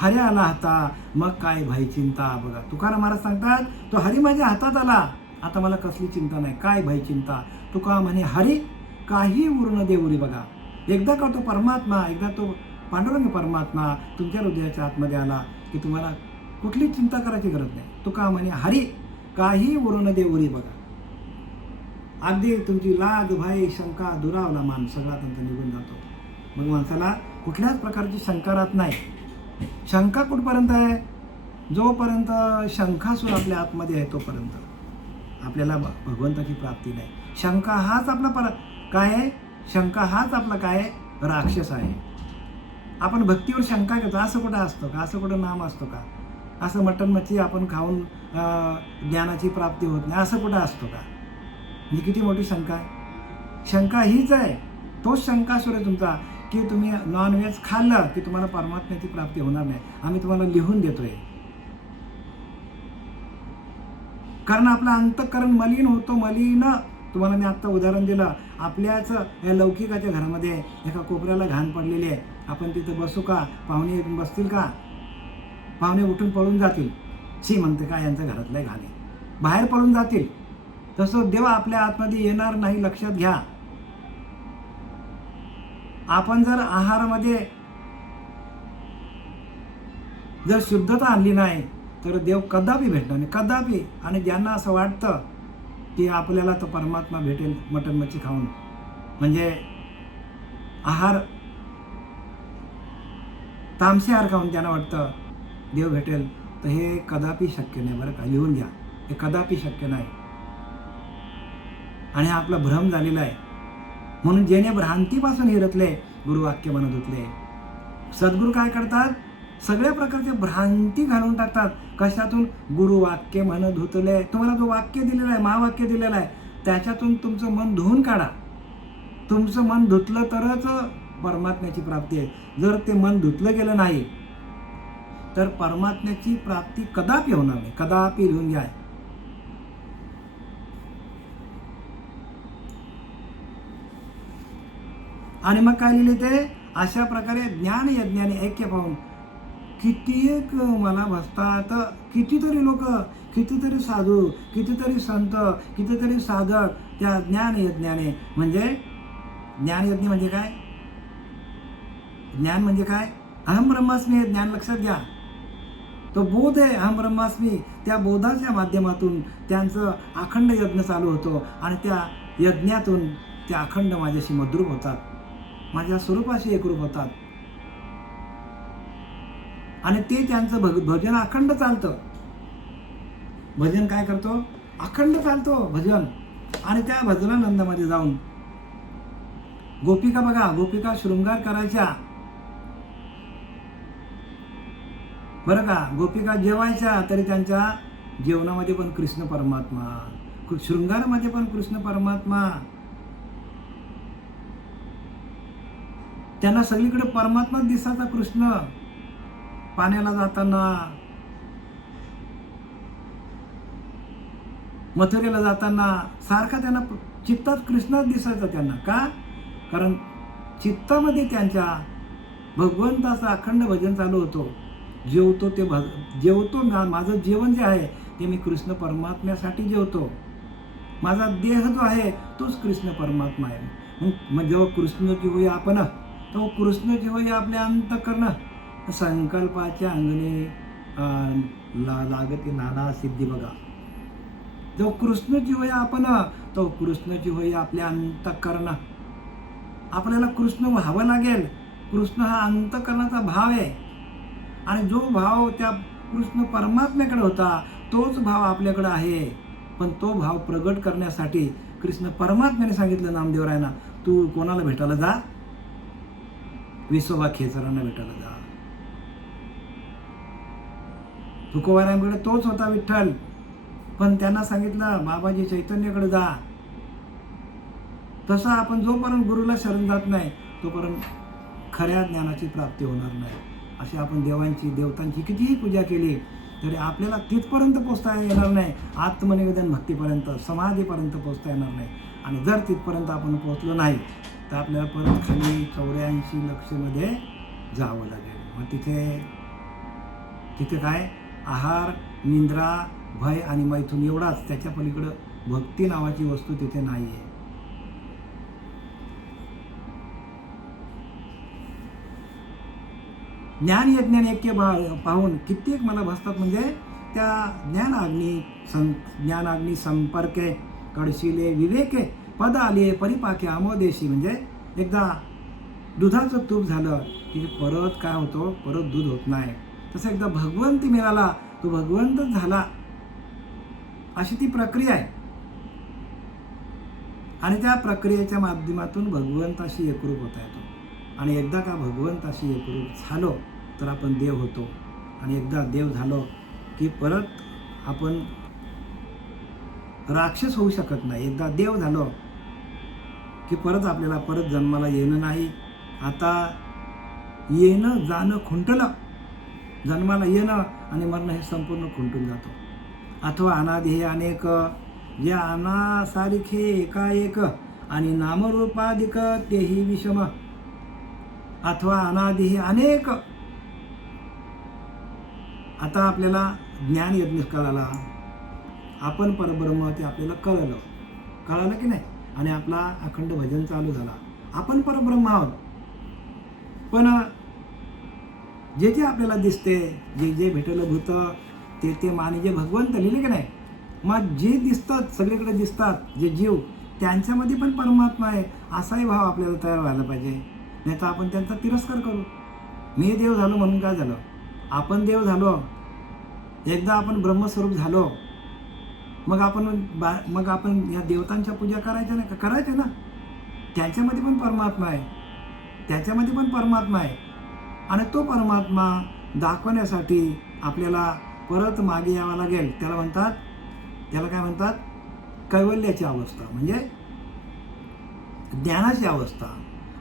हरी आला हाता मग काय भाई चिंता. बघा तुकाराम महाराज सांगतात, तो हरी माझ्या हातात आला, आता मला कसली चिंता नाही, काय भाई चिंता. तुका म्हणे हरी काही उरण देऊरी. बघा एकदा का तो परमात्मा, एकदा तो पांडुरंग परमात्मा तुमच्या हृदयाच्या आतमध्ये आला की तुम्हाला कुठली चिंता करायची गरज नाही. तुका म्हणे हरी काही उरण देऊरी. बघा अगदी तुमची लाज, भय, शंका दुरावला मान सगळा त्यांचा निघून जातो. मग माणसाला कुठल्याच प्रकारची शंका राहत नाही. शंका कुठपर्यंत आहे? जोपर्यंत शंखासूर आपल्या आतमध्ये आहे तोपर्यंत आपल्याला भगवंताची प्राप्ती नाही. शंका हाच आपला काय आहे? शंका हाच आपला काय आहे? राक्षस आहे. आपण भक्तीवर शंका घेतो. असं कुठं असतं का? असं कुठं नाम असतो का? असं मटण मच्छी आपण खाऊन ज्ञानाची प्राप्ती होत नाही असं कुठं असतो का? ही किती मोठी शंका आहे. शंका हीच आहे, तोच शंकासूर आहे तुमचा की तुम्ही नॉनव्हेज खाल्लं की तुम्हाला परमात्म्याची प्राप्ती होणार नाही. आम्ही तुम्हाला लिहून देतोय. कारण आपलं अंतःकरण मलिन होतो. मलिन तुम्हाला मी आत्ता उदाहरण दिलं. आपल्याच या लौकिकाच्या घरामध्ये एका कोपऱ्याला घाण पडलेली आहे. आपण तिथं बसू का? पाहुणे येऊन बसतील का? पाहुणे उठून पळून जातील. शी म्हणते का यांच्या घरातलं घाण आहे, बाहेर पळून जातील. तसं देव आपल्या आतमध्ये येणार नाही, लक्षात घ्या. आपण जर आहारामध्ये जर शुद्धता आणली नाही तर देव कदापि भेटणार नाही, कदापि. आणि ज्यांना असं वाटतं की आपल्याला तो परमात्मा भेटेल मटण मच्छी खाऊन, म्हणजे आहार तामसी आहार खाऊन त्यांना वाटतं देव भेटेल, तर हे कदापि शक्य नाही. बरं का, लिहून घ्या, हे कदापि शक्य नाही. आणि हा आपला भ्रम झालेला आहे. म्हणून जेणे भ्रांतीपासून हिरतले गुरुवाक्य म्हणत होतले. सद्गुरू काय करतात? सगळ्या प्रकारचे भ्रांती घालून टाकतात. कशातून? गुरुवाक्य म्हणत होतले. तुम्हाला जो वाक्य दिलेलं आहे, महावाक्य दिलेलं आहे, त्याच्यातून तुमचं मन धुवून काढा. तुमचं मन धुतलं तरच परमात्म्याची प्राप्ती आहे. जर ते मन धुतलं गेलं नाही तर परमात्म्याची प्राप्ती कदापि होणार नाही. कदापि लिहून घ्या. आणि मग काय लिहिले ते? अशा प्रकारे ज्ञान यज्ञाने ऐक्य पाहून कित्येक मला भसतात. कितीतरी लोक, कितीतरी साधू, कितीतरी संत, कितीतरी साधक त्या ज्ञान यज्ञाने. म्हणजे ज्ञान यज्ञ म्हणजे काय? ज्ञान म्हणजे काय? अहम ब्रह्मास्मी हे ज्ञान लक्षात घ्या. तो बोध आहे अहम ब्रह्मास्मी. त्या बोधाच्या माध्यमातून त्यांचं अखंड यज्ञ चालू होतो आणि त्या यज्ञातून त्या अखंड माझ्याशी मद्रूप होतात, माझ्या स्वरूपाशी एकरूप होतात. आणि ते त्यांचं भजन अखंड चालतं. भजन काय करतो? अखंड चालतो भजन. आणि त्या भजनानंदामध्ये जाऊन गोपिका, बघा गोपिका शृंगार करायच्या बरं का. गोपिका जेवायच्या तरी त्यांच्या जेवणामध्ये पण कृष्ण परमात्मा, शृंगारामध्ये पण कृष्ण परमात्मा, त्यांना सगळीकडे परमात्माच दिसायचा कृष्ण. पाण्याला जाताना, मथुरेला जाताना सारखा त्यांना चित्तात कृष्णच दिसायचा त्यांना. का? कारण चित्तामध्ये त्यांच्या भगवंताचं अखंड भजन चालू होतो. जेवतो माझं जेवण जे आहे ते मी कृष्ण परमात्म्यासाठी जेवतो. माझा देह जो आहे तोच कृष्ण परमात्मा आहे. मग जेव्हा कृष्णची होई आपण, तेव्हा कृष्णची होई आपल्या अंतःकरण. संकल्पाच्या अंगणे लागते नाना सिद्धी. बघा, जेव्हा कृष्णची होई आपण, तो कृष्णची होई आपल्या अंतःकरण. आपल्याला कृष्ण व्हावं लागेल. कृष्ण हा अंतःकरणाचा भाव आहे. आणि जो भाव त्या कृष्ण परमात्म्याकडे होता तोच भाव आपल्याकडे आहे. पण तो भाव प्रगट करण्यासाठी कृष्ण परमात्म्याने सांगितलं नामदेवरायांना, तू कोणाला भेटायला जा? विसोबा खेचरांना भेटायला जा. तुकोबारायांकडे तोच होता विठ्ठल, पण त्यांना सांगितलं बाबाजी चैतन्याकडे जा. तसं आपण जोपर्यंत गुरुला शरण जात नाही तोपर्यंत खऱ्या ज्ञानाची प्राप्ती होणार नाही. अशी आपण देवतांची कितीही पूजा केली तरी आपल्याला तिथपर्यंत पोचता येणार नाही. आत्मनिवेदन भक्तीपर्यंत, समाधीपर्यंत पोचता येणार नाही. आणि जर तिथपर्यंत आपण पोचलो नाही तर आपल्याला परत खाली 84 लक्षमध्ये जावं लागेल. मग तिथे काय? आहार, निद्रा, भय आणि मैथून एवढाच. त्याच्या पलीकडं भक्ती नावाची वस्तू तिथे नाही आहे. ज्ञान यज्ञान ऐक्य पाहून कित्येक मला भसतात. म्हणजे त्या ज्ञानाग्नी संपर्के कडशिले विवेके पद आले परिपाके आमोदेशी. म्हणजे एकदा दुधाचं तूप झालं की परत काय होतो? परत दूध होत नाही. तसं एकदा भगवंती मिळाला तो भगवंतच झाला, अशी ती प्रक्रिया आहे. आणि त्या प्रक्रियेच्या माध्यमातून भगवंताशी एकरूप होता येतो. आणि एकदा का भगवंताशी एकरूप झालो तर आपण देव होतो. आणि एकदा देव झालो की परत आपण राक्षस होऊ शकत नाही. एकदा देव झालो की परत आपल्याला परत जन्माला येणं नाही. आता येणं जाणं खुंटलं. जन्माला येणं आणि मरणं हे संपूर्ण खुंटून जातो. अथवा अनादि हे अनेक, जे अनासारिखे एकाएक आणि नामरूपाधिक तेही विषम. अथवा अनादि हे अनेक. आता आपल्याला ज्ञान यज्ञ कळाला, आपण परब्रह्म ते आपल्याला कळालं की नाही. आणि आपला अखंड भजन चालू झाला. आपण परब्रह्म आहोत. पण जे जे आपल्याला दिसते, जे भेटलं भूत ते माने जे भगवंत लिहिले की नाही. मग जे दिसतात, सगळीकडे दिसतात जे जीव, त्यांच्यामध्ये पण परमात्मा आहे असाही भाव आपल्याला तयार व्हायला पाहिजे. नाही तर आपण त्यांचा तिरस्कार करू. मी देव झालो म्हणून काय झालं? आपण देव झालो, एकदा आपण ब्रह्मस्वरूप झालो, मग आपण या देवतांच्या पूजा करायच्या नाही का? करायच्या ना. त्यांच्यामध्ये पण परमात्मा आहे, त्याच्यामध्ये पण परमात्मा आहे. आणि तो परमात्मा दाखवण्यासाठी आपल्याला परत मागे यावं लागेल. त्याला काय म्हणतात? कैवल्याची अवस्था, म्हणजे ज्ञानाची अवस्था.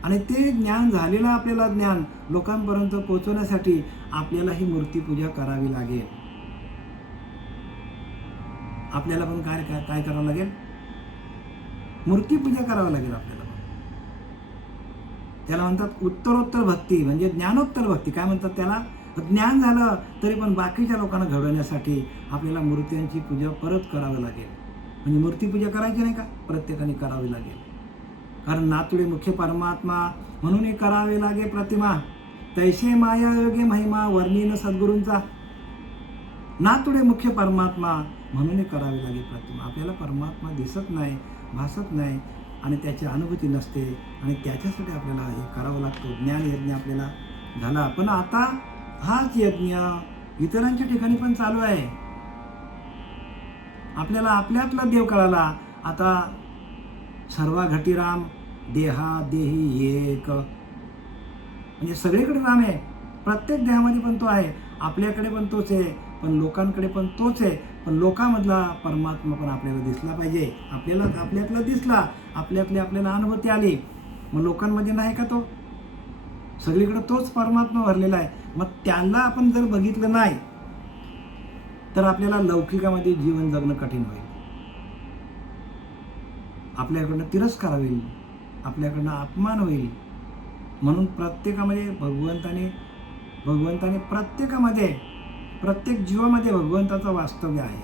आणि ते ज्ञान झालेलं आपल्याला ज्ञान लोकांपर्यंत पोहोचवण्यासाठी आपल्याला ही मूर्तीपूजा करावी लागेल. आपल्याला पण काय करावं लागेल? मूर्तीपूजा करावी लागेल आपल्याला. त्याला म्हणतात उत्तरोत्तर भक्ती, म्हणजे ज्ञानोत्तर भक्ती. काय म्हणतात त्याला? ज्ञान झालं तरी पण बाकीच्या लोकांना घडवण्यासाठी आपल्याला मूर्त्यांची पूजा परत करावी लागेल. म्हणजे मूर्तीपूजा करायची नाही का? प्रत्येकाने करावी लागेल. कारण नातुडे मुख्य परमात्मा म्हणून करावे लागे प्रतिमा. तैसे माया योगे महिमा वर्णीन सद्गुरूंचा. नातुडे मुख्य परमात्मा म्हणून करावी लागे प्रतिमा. आपल्याला परमात्मा दिसत नाही, भासत नाही आणि त्याची अनुभूती नसते. आणि त्याच्यासाठी आपल्याला हे करावं लागतं. ज्ञान यज्ञ आपल्याला झाला. पण आता हाच यज्ञ इतरांच्या ठिकाणी पण चालू आहे. आपल्याला आपल्यातला देव कळाला. आता सर्व घटीराम देहा देही एक, म्हणजे सगळीकडे राम आहे. प्रत्येक देहामध्ये पण तो आहे. आपल्याकडे पण तोच आहे, पण लोकांकडे पण तोच आहे. पण लोकांमधला परमात्मा पण आपल्याला दिसला पाहिजे. आपल्यातला दिसला, आपल्याला अनुभूती आली. मग लोकांमध्ये नाही का तो? सगळीकडे तोच परमात्मा भरलेला आहे. मग त्याला आपण जर बघितलं नाही तर आपल्याला लौकिकामध्ये जीवन जगणं कठीण होईल. आपल्याकडनं तिरस्कार होईल, आपल्याकडनं अपमान होईल. म्हणून प्रत्येकामध्ये भगवंताने प्रत्येकामध्ये, प्रत्येक जीवामध्ये भगवंताचं वास्तव्य आहे.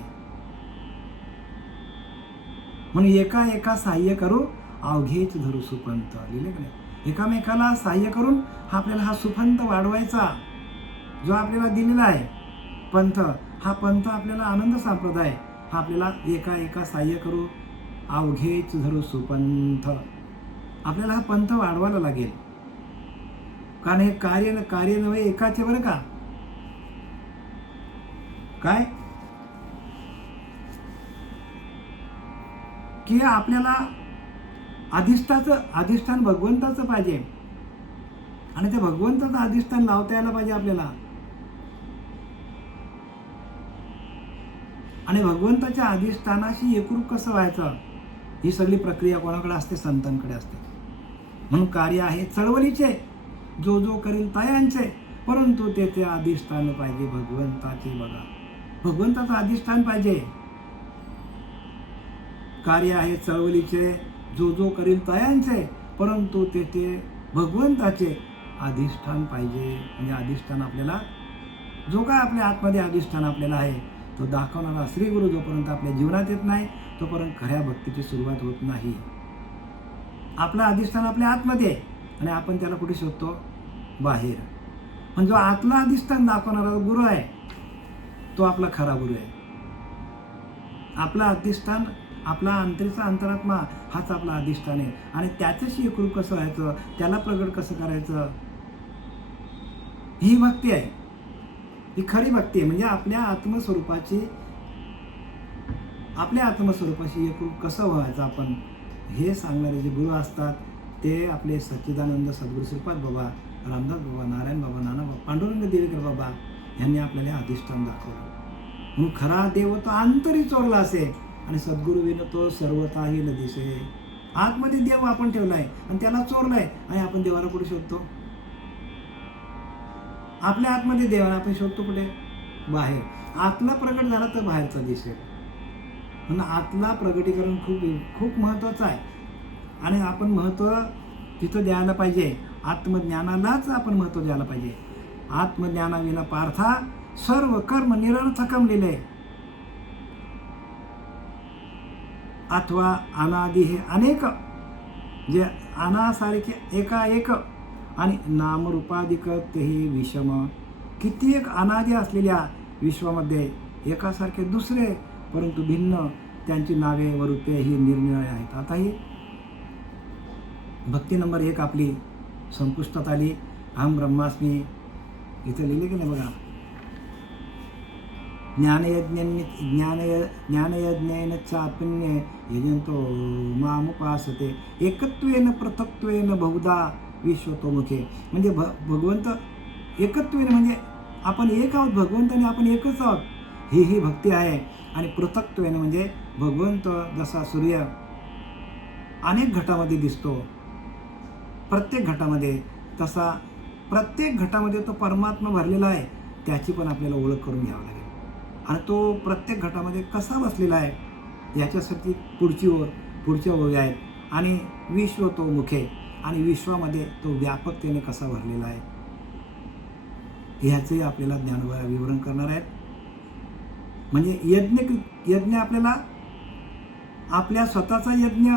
म्हणून एका सहाय्य करू अवघेच धरू सुपंथ, लिहिले का नाही? एकामेकाला सहाय्य करून आपल्याला हा सुपंथ वाढवायचा जो आपल्याला दिलेला आहे पंथ. हा पंथ आपल्याला आनंद संप्रदाय, हा आपल्याला एका सहाय्य करू अवघेच धरू सुपंथ. आपल्याला हा पंथ वाढवायला लागेल. कारण हे कार्य नव्हे एकाचे, बरं का? काय की आपल्याला अधिष्ठान भगवंताचं पाहिजे आणि ते भगवंताचं अधिष्ठान लावता यायला पाहिजे आपल्याला. आणि भगवंताच्या अधिष्ठानाशी एकरूप कसं व्हायचं, ही सगळी प्रक्रिया कोणाकडे असते? संतांकडे असते. म्हणून कार्य आहे चळवळीचे, जो करील तयांचे, परंतु तेथे अधिष्ठान पाहिजे भगवंताचे. बघा, भगवंताचं अधिष्ठान पाहिजे. कार्य आहे चळवळीचे, जो करील तयांचे, परंतु तेथे भगवंताचे अधिष्ठान पाहिजे. म्हणजे अधिष्ठान आपल्याला, जो काय आपल्या आतमध्ये अधिष्ठान आपल्याला आहे तो दाखवणारा श्री गुरु जोपर्यंत आपल्या जीवनात येत नाही तोपर्यंत खऱ्या भक्तीची सुरुवात होत नाही. आपलं अधिष्ठान आपल्या आतमध्ये आणि आपण त्याला कुठे शोधतो? बाहेर. पण जो आतला अधिष्ठान दाखवणारा गुरु आहे तो आपला खरा गुरु आहे. आपला अधिष्ठान, आपला अंतरात्मा हाच आपला अधिष्ठान आहे. आणि त्याच्याशी एकरूप कसं व्हायचं, त्याला प्रगट कसं करायचं, ही भक्ती आहे. ही खरी भक्ती आहे. म्हणजे आपल्या आत्मस्वरूपाशी एकरूप कसं व्हायचं आपण, हे सांगणारे जे गुरु असतात ते आपले सच्चिदानंद सद्गुरू श्रीपाद बाबा, रामदास बाबा, नारायण बाबा, नाना बाबा, पांडुरंग देवीकर बाबा यांनी आपल्याला अधिष्ठान दाखवलं. म्हणून खरा देव तो अंतरी चोरला असे आणि सद्गुरू विन तो सर्वताही न दिसे. आतमध्ये देव आपण ठेवलाय आणि त्याला चोरलाय आणि आपण देवाला कुठे शोधतो? आपल्या आतमध्ये देवाला आपण शोधतो कुठे? बाहेर. आतला प्रगट झाला तर बाहेरचा दिसेल. म्हणून आतला प्रगटीकरण खूप महत्त्वाचं आहे आणि आपण महत्त्व तिथं द्यायला पाहिजे. आत्मज्ञानालाच आपण महत्त्व द्यायला पाहिजे. आत्मज्ञानाविना पार्था सर्व कर्म निरर्थकम लिहिले. अथवा अनादि हे अनेक, जे अनासारखे एकाएक आणि नामरूपाधिक तेही विषम. कित्येक अनादि असलेल्या विश्वामध्ये एकासारखे दुसरे परंतु भिन्न त्यांची नावे व रूपे ही निरनिराळी आहेत. आता ही भक्ती नंबर 1 आपली संपुष्टात आली. अहम ब्रह्मास्मी इथं लिहिले की नाही बघा. ज्ञानयज्ञेन चापिन्ये यजंतो मामुपासते एकत्वेन पृथक्त्वेन बहुधा विश्वतोमुखे. म्हणजे भगवंत एकत्वेन म्हणजे आपण एक आहोत, भगवंताने आपण एकच आहोत, ही भक्ती आहे. आणि पृथक्त्वेन म्हणजे भगवंत जसा सूर्य अनेक घटामध्ये दिसतो प्रत्येक घटामध्ये, तसा प्रत्येक घटामध्ये तो परमात्मा भरलेला आहे. त्याची पण आपल्याला ओळख करून घ्यावी लागेल. आणि तो प्रत्येक घटामध्ये कसा बसलेला आहे याच्यासाठी पुढच्या ओळी आहेत. आणि विश्व तो मुखे, आणि विश्वामध्ये तो व्यापकतेने कसा भरलेला आहे ह्याचे आपल्याला ज्ञानोबा विवरण करणार आहेत. म्हणजे यज्ञ आपल्याला आपल्या स्वतःचा यज्ञ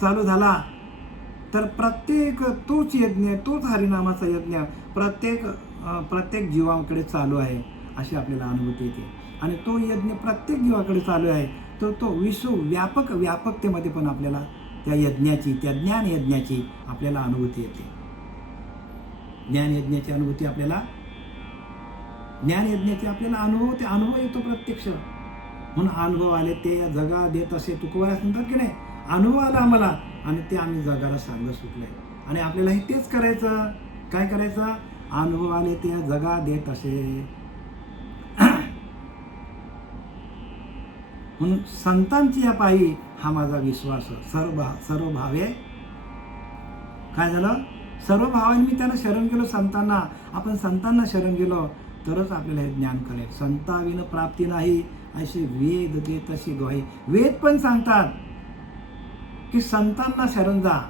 चालू झाला तर प्रत्येक तोच यज्ञ, तोच हरिनामाचा यज्ञ प्रत्येक जीवाकडे चालू आहे अशी आपल्याला अनुभूती येते. आणि तो यज्ञ प्रत्येक जीवाकडे चालू आहे तर तो विश्व व्यापकतेमध्ये पण आपल्याला त्या यज्ञाची, त्या ज्ञान यज्ञाची आपल्याला अनुभूती येते. ज्ञान यज्ञाची अनुभूती आपल्याला, ज्ञान यज्ञाची आपल्याला अनुभव येतो प्रत्यक्ष. म्हणून अनुभव आले ते जगा देत असे तुकोबारा म्हणतात की नाही, अनुभव आला आम्हाला आणि ते आम्ही जगाला सांगत सुटलंय. आणि आपल्यालाही तेच करायचं. काय करायचं? अनुभव आले ते जगा देत असे. म्हणून संतांची या पायी हा माझा विश्वास. सर्व भावे काय झालं, सर्व भावांनी मी त्यांना शरण गेलो संतांना. आपण संतांना शरण गेलो तरच आपल्याला हे ज्ञान कळेल. संताविन प्राप्ती नाही असे वेद देत अशी ग्वाही. वेद पण सांगतात की संतांना शरण जा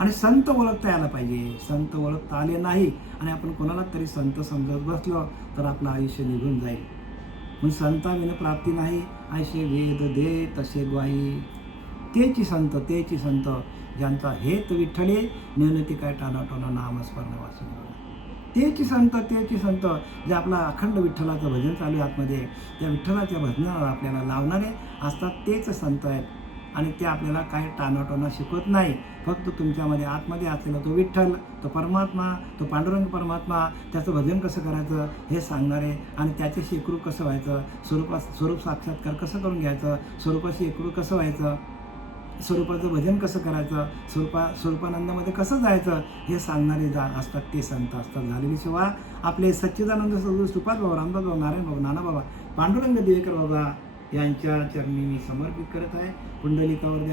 आणि संत ओळखता यायला पाहिजे. संत ओळखता आले नाही आणि आपण कोणाला तरी संत समजत बसलो तर आपलं आयुष्य निघून जाईल. म्हणून संताविन प्राप्ती नाही असे वेद दे तसे ग्वाही. तेची संत ज्यांचा हेत विठ्ठले नेणती काय टाणाटोना नामस्मरण वाचून. तेची संत जे आपला अखंड विठ्ठलाचं भजन चालू आहे आतमध्ये, त्या विठ्ठलाच्या भजनाला आपल्याला लावणारे असतात तेच संत आहेत. आणि ते आपल्याला काय टाणाटोना शिकवत नाही. फक्त तुमच्यामध्ये आतमध्ये असलेला तो विठ्ठल, तो परमात्मा, तो पांडुरंग परमात्मा, त्याचं भजन कसं करायचं हे सांगणारे आणि त्याच्याशी एकरूप कसं व्हायचं, स्वरूप साक्षात्कार कसं करून घ्यायचं, स्वरूपाशी एकरूप कसं व्हायचं, स्वरूपाचं भजन कसं करायचं, स्वरूपानंदामध्ये कसं जायचं हे सांगणारे असतात ते संत असतात. झालेली सेवा आपले सच्चिदानंद सद्गुरू श्रीपाद बाबा, रामदास बाबा, नारायण बाबा, नाना बाबा, पांडुरंग दिवेकर बाबा यांच्या चरणी मी समर्पित करत आहे. कुंडलिकावर हरी